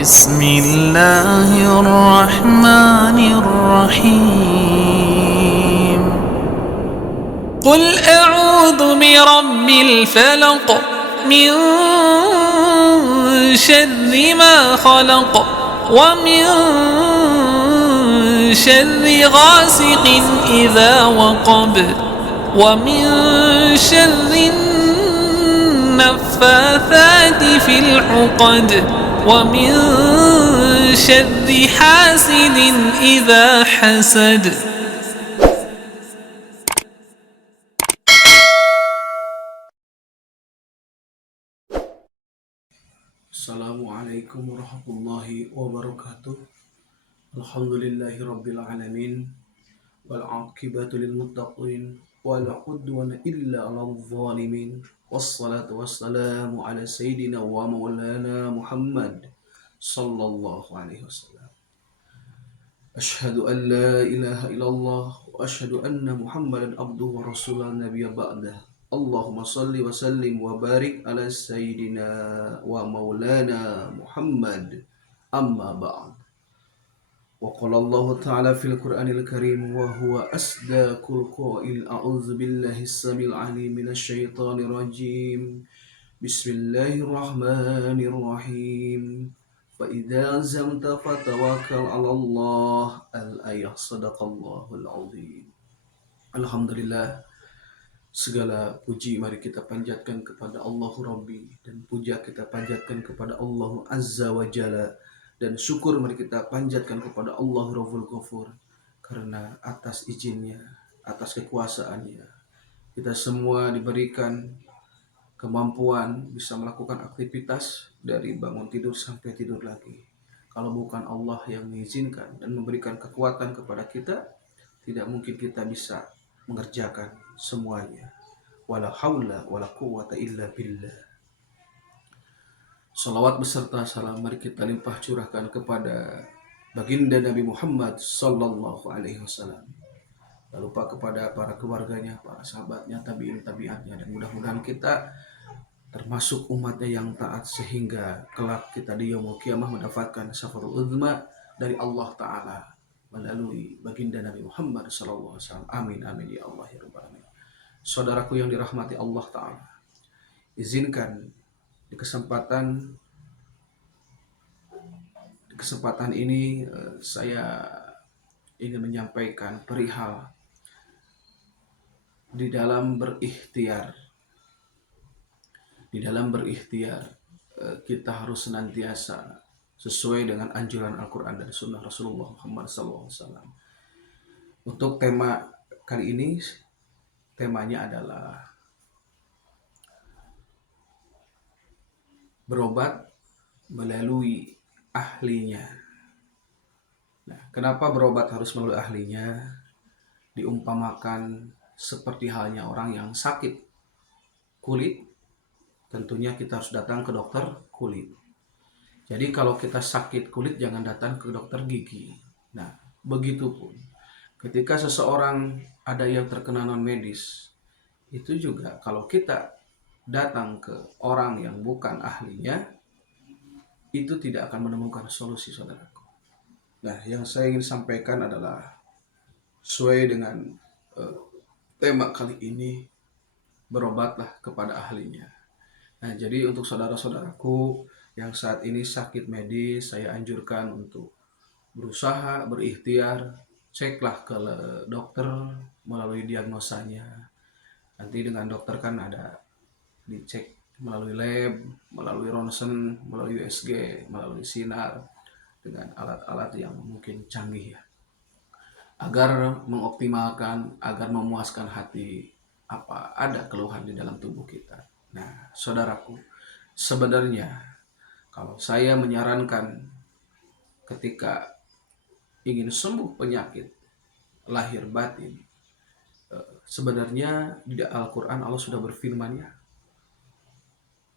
بسم الله الرحمن الرحيم قل أعوذ برب الفلق من شر ما خلق ومن شر غاسق إذا وقب ومن شر النفاثات في العقد ومن شر حاسد إذا حسد. Assalamualaikum warahmatullahi wabarakatuh. Alhamdulillahi rabbil alamin wal aqibatu lil muttaqin wala udwana illa 'alal zalimin. Wassalatu wassalamu ala sayyidina wa maulana Muhammad sallallahu alaihi wasallam. Asyhadu an la ilaha illallah wa asyhadu anna Muhammadan abduhu wa rasuluhu nabiyya ba'dah. Allahumma salli wa sallim wa barik ala sayyidina wa maulana Muhammad amma ba'd. Wa qala Allah ta'ala fil Qur'anil Karim wa huwa asdaqul qail a'udzu billahi samil alim minasy syaithanir rajim. Bismillahirrahmanirrahim. Fa idza azamta fatawakkal 'alallah. Al-ayah sadaqallahul azim. Alhamdulillah, segala puji mari kita panjatkan kepada Allah Rabbi, dan puja kita panjatkan kepada Allah Azza wa Jalla, dan syukur mari kita panjatkan kepada Allah Rabbul Ghafur, karena atas izinnya, atas kekuasaannya, kita semua diberikan kemampuan bisa melakukan aktivitas dari bangun tidur sampai tidur lagi. Kalau bukan Allah yang mengizinkan dan memberikan kekuatan kepada kita, tidak mungkin kita bisa mengerjakan semuanya. Wala haula wala quwwata illa billah. Salawat beserta salam mari kita limpah curahkan kepada baginda Nabi Muhammad sallallahu alaihi wasallam. Tak lupa kepada para keluarganya, para sahabatnya, tabi'in-tabi'atnya, dan mudah-mudahan kita termasuk umatnya yang taat sehingga kelak kita di yaumul qiyamah mendapatkan syafaul uzma dari Allah Ta'ala melalui baginda Nabi Muhammad sallallahu alaihi wasallam. Amin amin ya Allah ya rabbal alamin. Saudaraku yang dirahmati Allah Ta'ala, izinkan di kesempatan ini saya ingin menyampaikan perihal di dalam berikhtiar. Di dalam berikhtiar kita harus senantiasa sesuai dengan anjuran Al-Quran dan Sunnah Rasulullah Muhammad SAW. Untuk tema kali ini, temanya adalah berobat melalui ahlinya. Nah, kenapa berobat harus melalui ahlinya? Diumpamakan seperti halnya orang yang sakit kulit, tentunya kita harus datang ke dokter kulit. Jadi kalau kita sakit kulit jangan datang ke dokter gigi. Nah, begitupun ketika seseorang ada yang terkena non medis, itu juga kalau kita datang ke orang yang bukan ahlinya, itu tidak akan menemukan solusi, saudaraku. Nah, yang saya ingin sampaikan adalah sesuai dengan tema kali ini, berobatlah kepada ahlinya. Nah, jadi untuk saudara-saudaraku yang saat ini sakit medis, saya anjurkan untuk berusaha berikhtiar, ceklah ke dokter melalui diagnosanya. Nanti dengan dokter kan ada dicek melalui lab, melalui ronsen, melalui USG, melalui sinar, dengan alat-alat yang mungkin canggih ya, agar mengoptimalkan, agar memuaskan hati apa ada keluhan di dalam tubuh kita. Nah, saudaraku, sebenarnya kalau saya menyarankan ketika ingin sembuh penyakit lahir batin, sebenarnya di Al-Quran Allah sudah berfirman ya,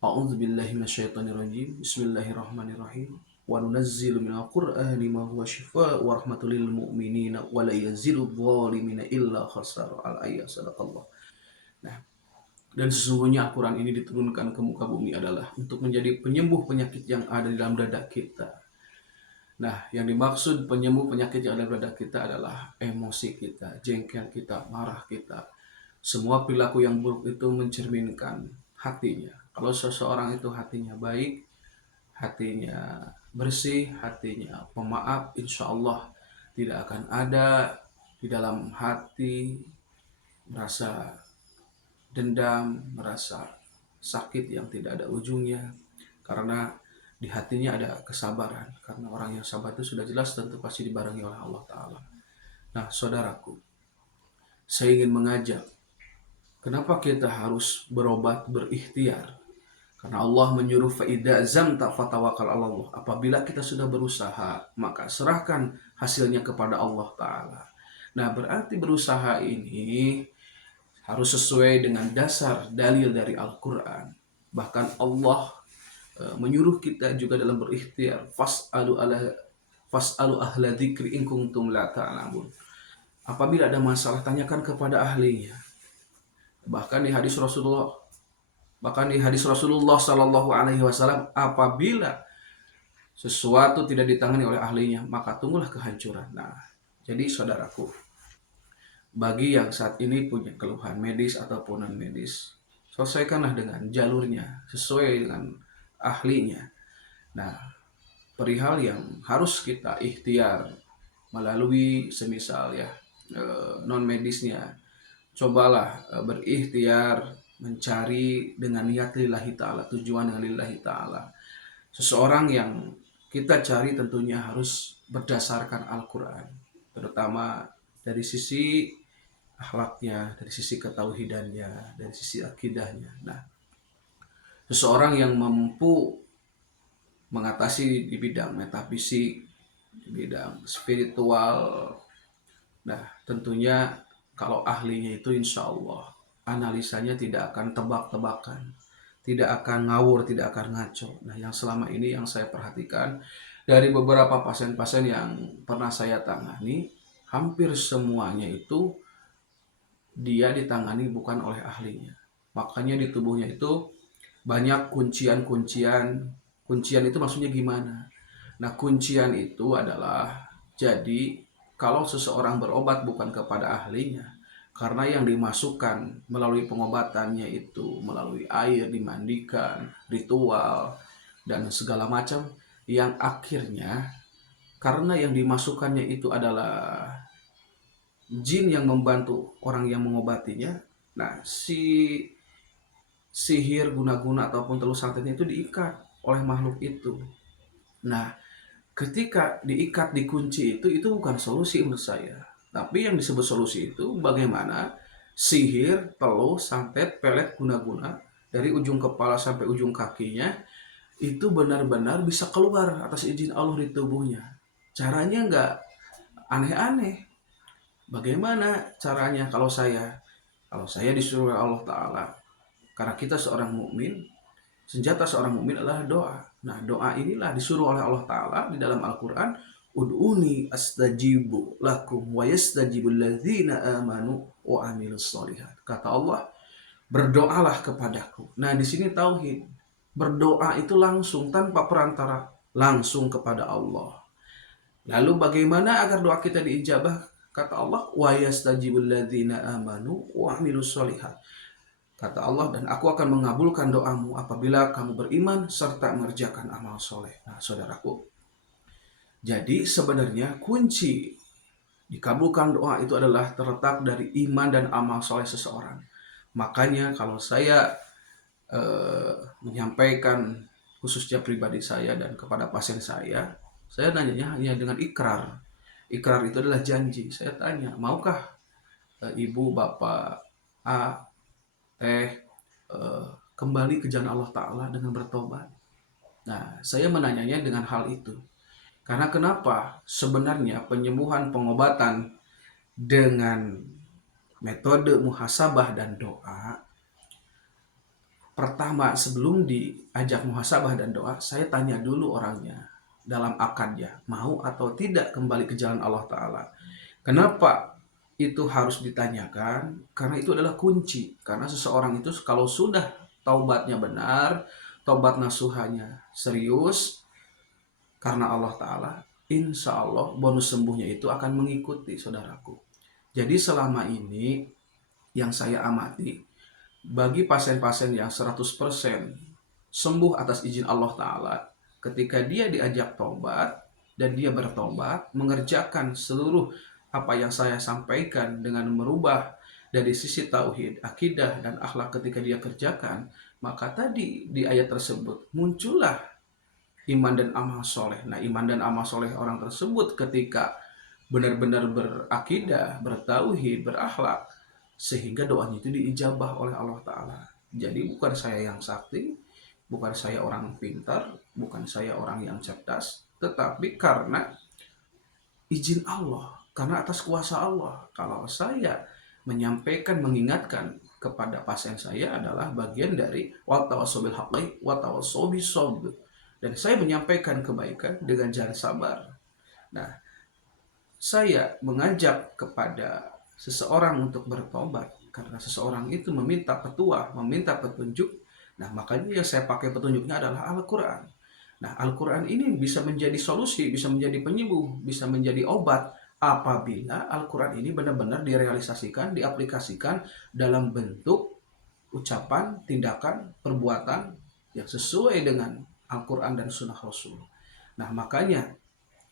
A'udzu billahi minasyaitonir rajim. Bismillahirrahmanirrahim. Wa nunazzilu minal qur'ani ma huwa shifaa'un wa rahmatul lil mu'minina wa la yazidudz zalimina illa khasara. Al-ayat sadaqallah. Nah, dan sesungguhnya Al-Quran ini diturunkan ke muka bumi adalah untuk menjadi penyembuh penyakit yang ada di dalam dada kita, Nah, yang dimaksud penyembuh penyakit yang ada pada kita adalah emosi kita, jengkel kita, marah kita. Semua perilaku yang buruk itu mencerminkan hatinya. Kalau seseorang itu hatinya baik, hatinya bersih, hatinya pemaaf, insya Allah tidak akan ada di dalam hati merasa dendam, merasa sakit yang tidak ada ujungnya. Karena di hatinya ada kesabaran. Karena orang yang sabar itu sudah jelas tentu pasti dibarengi oleh Allah Ta'ala. Nah, saudaraku, saya ingin mengajak, kenapa kita harus berobat berikhtiar? Karena Allah menyuruh faida zamta fatawakal Allah. Apabila kita sudah berusaha, maka serahkan hasilnya kepada Allah Ta'ala. Nah, berarti berusaha ini harus sesuai dengan dasar dalil dari Al-Quran. Bahkan Allah menyuruh kita juga dalam berikhtiar, fas'alu ahla dzikri in kuntum la ta'lamun. Apabila ada masalah, tanyakan kepada ahlinya. Bahkan di hadis Rasulullah Sallallahu Alaihi Wasallam, apabila sesuatu tidak ditangani oleh ahlinya, maka tunggulah kehancuran. Nah, jadi saudaraku, bagi yang saat ini punya keluhan medis ataupun non medis, selesaikanlah dengan jalurnya sesuai dengan ahlinya. Nah, perihal yang harus kita ikhtiar melalui semisal ya non medisnya, cobalah berikhtiar mencari dengan niat lillahi ta'ala, tujuan dengan lillahi ta'ala. Seseorang yang kita cari tentunya harus berdasarkan Al-Quran, terutama dari sisi akhlaknya, dari sisi ketauhidannya, dari sisi akidahnya. Nah, seseorang yang mampu mengatasi di bidang metafisik, di bidang spiritual, nah tentunya kalau ahlinya itu insya Allah analisanya tidak akan tebak-tebakan, tidak akan ngawur, tidak akan ngaco. Nah, yang selama ini yang saya perhatikan dari beberapa pasien-pasien yang pernah saya tangani, hampir semuanya itu dia ditangani bukan oleh ahlinya. Makanya di tubuhnya itu banyak kuncian-kuncian. Kuncian itu maksudnya gimana? Nah, kuncian itu adalah, jadi kalau seseorang berobat bukan kepada ahlinya, karena yang dimasukkan melalui pengobatannya itu melalui air, dimandikan, ritual, dan segala macam, yang akhirnya karena yang dimasukkannya itu adalah jin yang membantu orang yang mengobatinya. Nah, si sihir guna-guna ataupun telur santetnya itu diikat oleh makhluk itu. Nah, ketika diikat, dikunci itu bukan solusi menurut saya. Tapi yang disebut solusi itu bagaimana sihir, teluh, santet, pelet, guna-guna dari ujung kepala sampai ujung kakinya itu benar-benar bisa keluar atas izin Allah di tubuhnya. Caranya nggak aneh-aneh. Bagaimana caranya kalau saya disuruh oleh Allah Ta'ala, karena kita seorang mukmin, senjata seorang mukmin adalah doa. Nah, doa inilah disuruh oleh Allah Ta'ala di dalam Al-Quran, ud'uni astajibu lakum wa yastajibul ladzina amanu wa amilus solihat. Kata Allah, berdoalah kepadaku. Nah, di sini tauhid. Berdoa itu langsung tanpa perantara, langsung kepada Allah. Lalu bagaimana agar doa kita diijabah? Kata Allah, wa yastajibul ladzina amanu wa amilus solihat. Kata Allah, dan aku akan mengabulkan doamu apabila kamu beriman serta mengerjakan amal soleh. Nah, saudaraku, jadi sebenarnya kunci dikabulkan doa itu adalah terletak dari iman dan amal soleh seseorang. Makanya kalau saya menyampaikan khususnya pribadi saya dan kepada pasien saya nanyanya hanya dengan ikrar. Ikrar itu adalah janji. Saya tanya, maukah ibu, bapak, A, kembali ke jalan Allah Ta'ala dengan bertobat? Nah, saya menanyanya dengan hal itu. Karena kenapa? Sebenarnya penyembuhan pengobatan dengan metode muhasabah dan doa, pertama sebelum diajak muhasabah dan doa, saya tanya dulu orangnya dalam akadnya, mau atau tidak kembali ke jalan Allah Ta'ala. Kenapa itu harus ditanyakan? Karena itu adalah kunci. Karena seseorang itu kalau sudah taubatnya benar, taubat nasuhanya serius karena Allah Ta'ala, insya Allah bonus sembuhnya itu akan mengikuti saudaraku. Jadi selama ini yang saya amati, bagi pasien-pasien yang 100% sembuh atas izin Allah Ta'ala, ketika dia diajak tobat dan dia bertobat, mengerjakan seluruh apa yang saya sampaikan dengan merubah dari sisi tauhid, akidah, dan akhlak ketika dia kerjakan, maka tadi di ayat tersebut muncullah iman dan amal soleh. Nah, iman dan amal soleh orang tersebut ketika benar-benar berakidah, bertauhid, berakhlak, sehingga doanya itu diijabah oleh Allah Ta'ala. Jadi bukan saya yang sakti, bukan saya orang pintar, bukan saya orang yang cerdas, tetapi karena izin Allah, karena atas kuasa Allah. Kalau saya menyampaikan, mengingatkan kepada pasien saya adalah bagian dari watawassobil haqqi watawassobis sabr. Dan saya menyampaikan kebaikan dengan jalan sabar. Nah, saya mengajak kepada seseorang untuk bertobat karena seseorang itu meminta petua, meminta petunjuk. Nah, makanya yang saya pakai petunjuknya adalah Al-Quran. Nah, Al-Quran ini bisa menjadi solusi, bisa menjadi penyembuh, bisa menjadi obat apabila Al-Quran ini benar-benar direalisasikan, diaplikasikan dalam bentuk ucapan, tindakan, perbuatan yang sesuai dengan Al-Quran dan Sunnah Rasul. Nah, makanya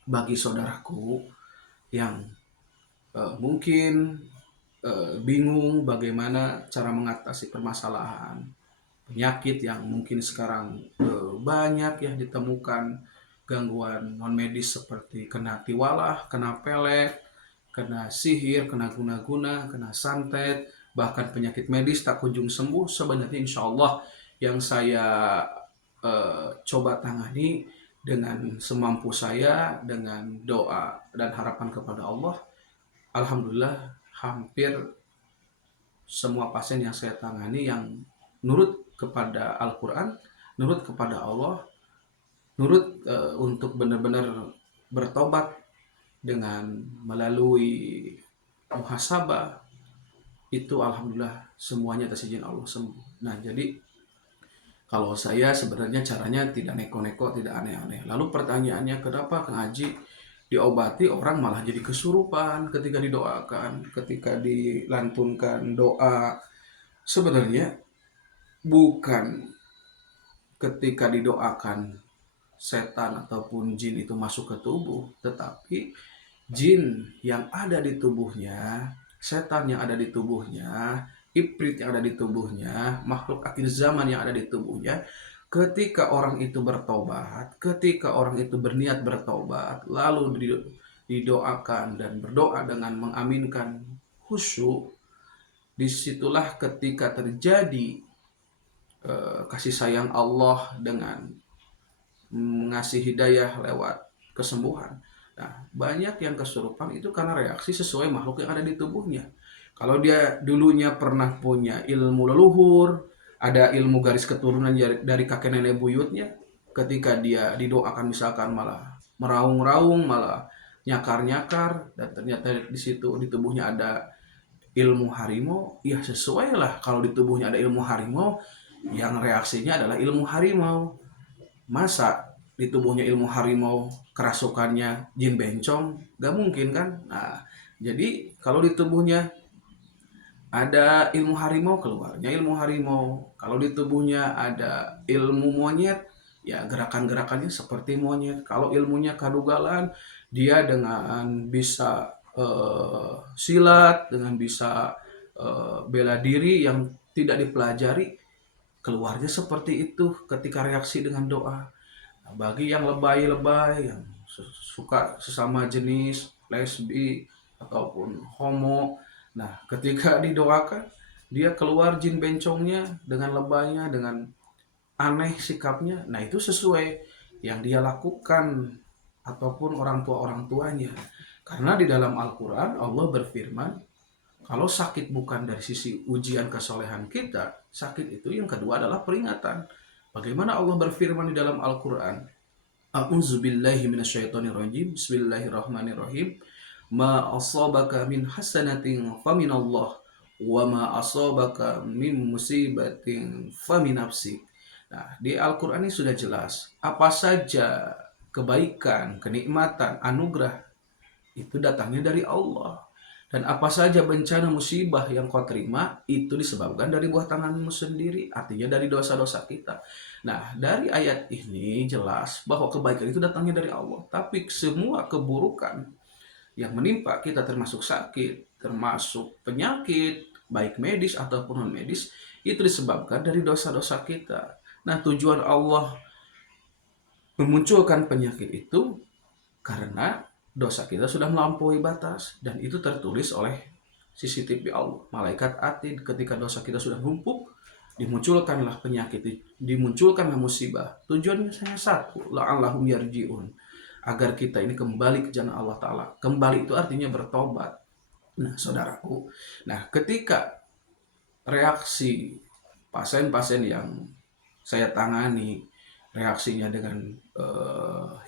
bagi saudaraku yang mungkin bingung bagaimana cara mengatasi permasalahan penyakit yang mungkin sekarang banyak ya ditemukan, gangguan non medis seperti kena tiwalah, kena pelet, kena sihir, kena guna-guna, kena santet, bahkan penyakit medis tak kunjung sembuh. Sebenarnya insya Allah yang saya coba tangani dengan semampu saya, dengan doa dan harapan kepada Allah, alhamdulillah hampir semua pasien yang saya tangani yang nurut kepada Al-Quran, nurut kepada Allah, nurut untuk benar-benar bertobat dengan melalui muhasabah, itu alhamdulillah semuanya atas izin Allah sembuh. Nah, jadi kalau saya sebenarnya caranya tidak neko-neko, tidak aneh-aneh. Lalu pertanyaannya, kenapa Kang Haji diobati orang malah jadi kesurupan ketika didoakan, ketika dilantunkan doa? Sebenarnya bukan ketika didoakan setan ataupun jin itu masuk ke tubuh, tetapi jin yang ada di tubuhnya, setan yang ada di tubuhnya, ibrit yang ada di tubuhnya, makhluk akhir zaman yang ada di tubuhnya, ketika orang itu bertobat, ketika orang itu berniat bertobat, lalu didoakan dan berdoa dengan mengaminkan khusyuk, disitulah ketika terjadi kasih sayang Allah dengan mengasih hidayah lewat kesembuhan. Nah, banyak yang kesurupan itu karena reaksi sesuai makhluk yang ada di tubuhnya. Kalau dia dulunya pernah punya ilmu leluhur, ada ilmu garis keturunan dari kakek nenek buyutnya, ketika dia didoakan misalkan malah meraung-raung, malah nyakar-nyakar, dan ternyata di situ di tubuhnya ada ilmu harimau, ya sesuai lah kalau di tubuhnya ada ilmu harimau, yang reaksinya adalah ilmu harimau. Masa di tubuhnya ilmu harimau kerasukannya jin bencong? Gak mungkin kan? Nah, jadi kalau di tubuhnya ada ilmu harimau, keluarnya ilmu harimau. Kalau di tubuhnya ada ilmu monyet, ya gerakan-gerakannya seperti monyet. Kalau ilmunya kadugalan, dia dengan bisa silat, dengan bisa bela diri yang tidak dipelajari, keluarnya seperti itu ketika reaksi dengan doa. Nah, bagi yang lebay-lebay, yang suka sesama jenis, lesbi, ataupun homo, nah ketika didoakan, dia keluar jin bencongnya dengan lebaynya, dengan aneh sikapnya, nah itu sesuai yang dia lakukan ataupun orang tuanya. Karena di dalam Al-Quran Allah berfirman, kalau sakit bukan dari sisi ujian kesolehan kita, sakit itu yang kedua adalah peringatan. Bagaimana Allah berfirman di dalam Al-Quran? A'udzubillahi minasyaitonirrajim. Bismillahirrahmanirrahim. Ma asabaka min hasanatin faminallah wa ma asabaka min musibatin faminafsik. Nah, di Al-Quran ini sudah jelas apa saja kebaikan, kenikmatan, anugerah itu datangnya dari Allah. Dan apa saja bencana musibah yang kau terima itu disebabkan dari buah tanganmu sendiri, artinya dari dosa-dosa kita. Nah, dari ayat ini jelas bahwa kebaikan itu datangnya dari Allah. Tapi semua keburukan yang menimpa kita termasuk sakit, termasuk penyakit, baik medis ataupun non medis, itu disebabkan dari dosa-dosa kita. Nah, tujuan Allah memunculkan penyakit itu karena dosa kita sudah melampaui batas, dan itu tertulis oleh CCTV Allah, malaikat atid. Ketika dosa kita sudah numpuk, dimunculkanlah penyakit, dimunculkanlah musibah. Tujuannya hanya satu, la'allahum yarji'un, agar kita ini kembali ke jalan Allah Ta'ala. Kembali itu artinya bertobat. Nah, saudaraku, nah ketika reaksi pasien-pasien yang saya tangani, reaksinya dengan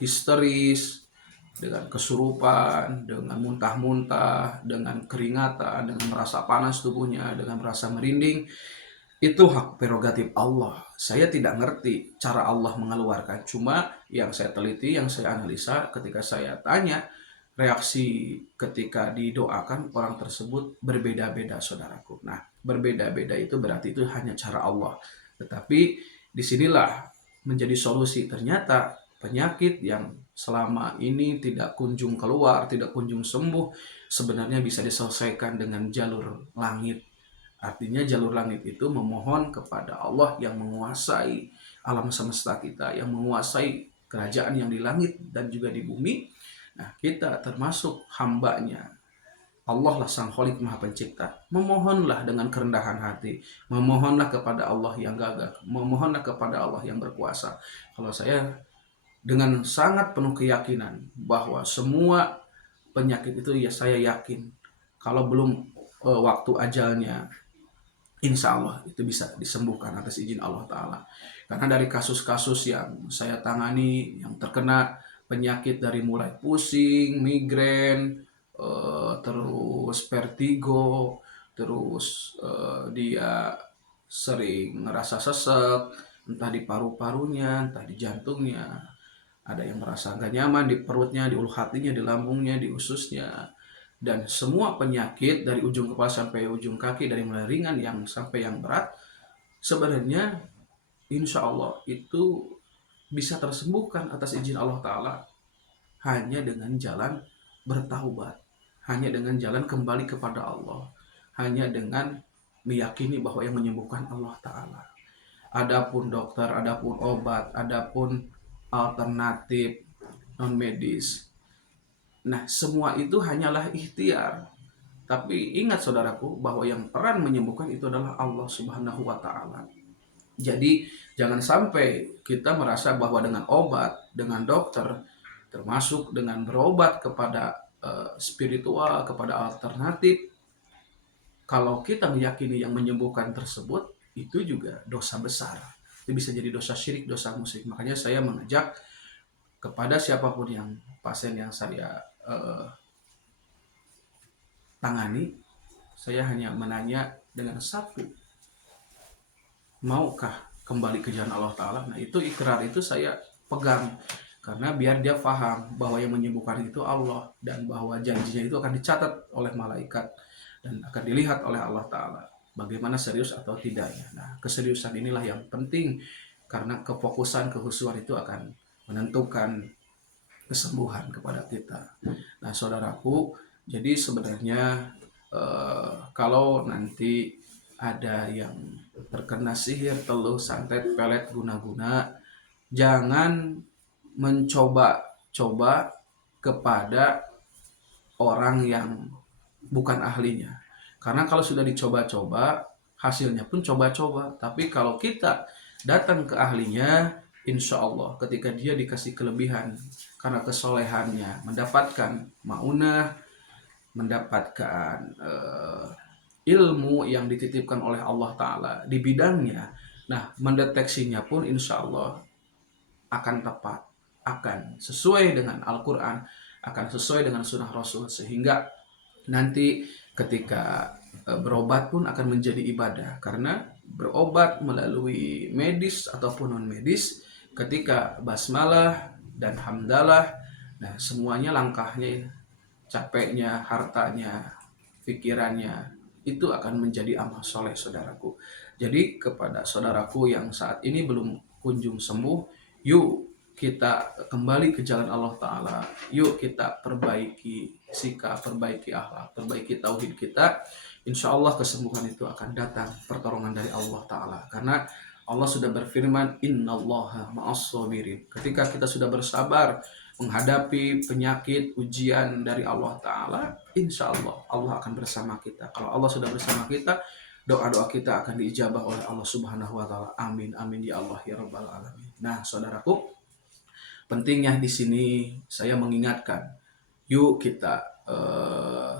histeris, dengan kesurupan, dengan muntah-muntah, dengan keringatan, dengan merasa panas tubuhnya, dengan merasa merinding, itu hak prerogatif Allah. Saya tidak ngerti cara Allah mengeluarkan. Cuma yang saya teliti, yang saya analisa, ketika saya tanya, reaksi ketika didoakan orang tersebut berbeda-beda, saudaraku. Nah, berbeda-beda itu berarti itu hanya cara Allah. Tetapi disinilah menjadi solusi. Ternyata penyakit yang selama ini tidak kunjung keluar, tidak kunjung sembuh, sebenarnya bisa diselesaikan dengan jalur langit. Artinya jalur langit itu memohon kepada Allah yang menguasai alam semesta kita, yang menguasai kerajaan yang di langit dan juga di bumi. Nah, kita termasuk hambanya. Allah lah Sang Khalik Maha Pencipta. Memohonlah dengan kerendahan hati. Memohonlah kepada Allah yang gagah. Memohonlah kepada Allah yang berkuasa. Kalau saya dengan sangat penuh keyakinan bahwa semua penyakit itu, ya saya yakin kalau belum waktu ajalnya, insya Allah itu bisa disembuhkan atas izin Allah Ta'ala. Karena dari kasus-kasus yang saya tangani, yang terkena penyakit dari mulai pusing, migrain, terus vertigo, terus dia sering ngerasa sesek, entah di paru-parunya, entah di jantungnya. Ada yang merasa gak nyaman di perutnya, di ulu hatinya, di lambungnya, di ususnya. Dan semua penyakit dari ujung kepala sampai ujung kaki, dari mulai ringan yang sampai yang berat, sebenarnya insya Allah itu bisa tersembuhkan atas izin Allah Ta'ala hanya dengan jalan bertaubat, hanya dengan jalan kembali kepada Allah, hanya dengan meyakini bahwa yang menyembuhkan Allah Ta'ala. Adapun dokter, adapun obat, adapun alternatif non medis, nah semua itu hanyalah ikhtiar. Tapi ingat saudaraku bahwa yang peran menyembuhkan itu adalah Allah Subhanahu wa Ta'ala. Jadi jangan sampai kita merasa bahwa dengan obat, dengan dokter, termasuk dengan berobat kepada spiritual, kepada alternatif, kalau kita meyakini yang menyembuhkan tersebut, itu juga dosa besar. Itu bisa jadi dosa syirik, dosa musyrik. Makanya saya mengajak kepada siapapun yang pasien yang saya tangani, saya hanya menanya dengan satu, maukah kembali ke jalan Allah Ta'ala? Nah, itu ikrar itu saya pegang, karena biar dia paham bahwa yang menyembuhkan itu Allah, dan bahwa janjinya itu akan dicatat oleh malaikat dan akan dilihat oleh Allah Ta'ala bagaimana serius atau tidaknya. Nah, keseriusan inilah yang penting, karena kefokusan, kehusuan itu akan menentukan kesembuhan kepada kita. Nah, saudaraku, jadi sebenarnya kalau nanti ada yang terkena sihir, teluh, santet, pelet, guna-guna, jangan mencoba-coba kepada orang yang bukan ahlinya. Karena kalau sudah dicoba-coba, hasilnya pun coba-coba. Tapi kalau kita datang ke ahlinya, insya Allah ketika dia dikasih kelebihan karena kesolehannya, mendapatkan maunah, mendapatkan ilmu yang dititipkan oleh Allah Ta'ala di bidangnya, nah mendeteksinya pun insya Allah akan tepat, akan sesuai dengan Al-Quran, akan sesuai dengan sunnah Rasul, sehingga nanti ketika berobat pun akan menjadi ibadah. Karena berobat melalui medis ataupun non medis, ketika basmalah, dan hamdalah. Nah, semuanya langkahnya, capeknya, hartanya, pikirannya, itu akan menjadi amal soleh saudaraku. Jadi kepada saudaraku yang saat ini belum kunjung sembuh, yuk kita kembali ke jalan Allah Ta'ala. Yuk kita perbaiki sikap, perbaiki akhlak, perbaiki tauhid kita. Insya Allah kesembuhan itu akan datang, pertolongan dari Allah Ta'ala. Karena Allah sudah berfirman, Innallaha ma'as sabirin. Ketika kita sudah bersabar menghadapi penyakit, ujian dari Allah Ta'ala, insya Allah Allah akan bersama kita. Kalau Allah sudah bersama kita, doa-doa kita akan diijabah oleh Allah Subhanahu wa Ta'ala. Amin, amin ya Allah ya Rabbal Alamin. Nah, saudaraku, pentingnya di sini saya mengingatkan, yuk kita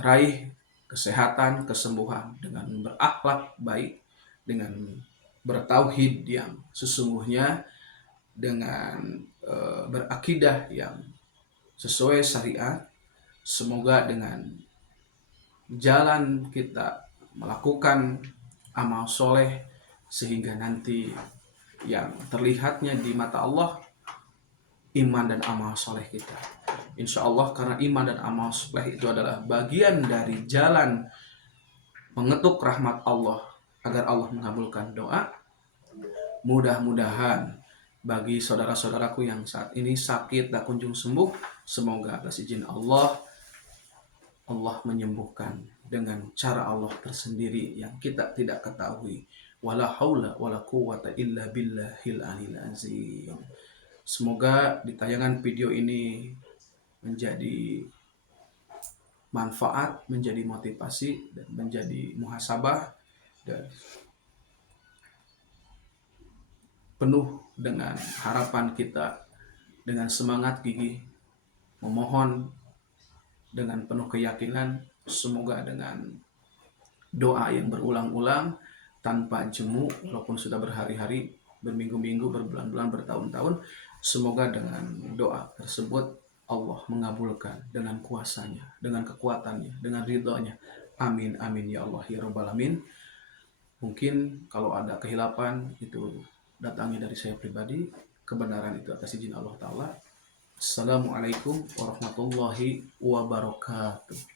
raih kesehatan, kesembuhan dengan berakhlak baik, dengan bertauhid yang sesungguhnya, dengan berakidah yang sesuai syariat. Semoga dengan jalan kita melakukan amal soleh, sehingga nanti yang terlihatnya di mata Allah iman dan amal soleh kita. Insya Allah, karena iman dan amal soleh itu adalah bagian dari jalan mengetuk rahmat Allah agar Allah mengabulkan doa. Mudah-mudahan bagi saudara-saudaraku yang saat ini sakit tak kunjung sembuh, semoga atas izin Allah menyembuhkan dengan cara Allah tersendiri yang kita tidak ketahui. Wala haula wala quwwata illa billahil aliyil azim. Semoga di tayangan video ini menjadi manfaat, menjadi motivasi, dan menjadi muhasabah, dan penuh dengan harapan kita, dengan semangat gigih memohon dengan penuh keyakinan. Semoga dengan doa yang berulang-ulang tanpa jemu, walaupun sudah berhari-hari, berminggu-minggu, berbulan-bulan, bertahun-tahun, semoga dengan doa tersebut Allah mengabulkan dengan kuasanya, dengan kekuatannya, dengan ridhonya. Amin, amin ya Allah ya Rabbal Alamin. Mungkin kalau ada kehilapan itu datangnya dari saya pribadi, kebenaran itu atas izin Allah Ta'ala. Assalamualaikum warahmatullahi wabarakatuh.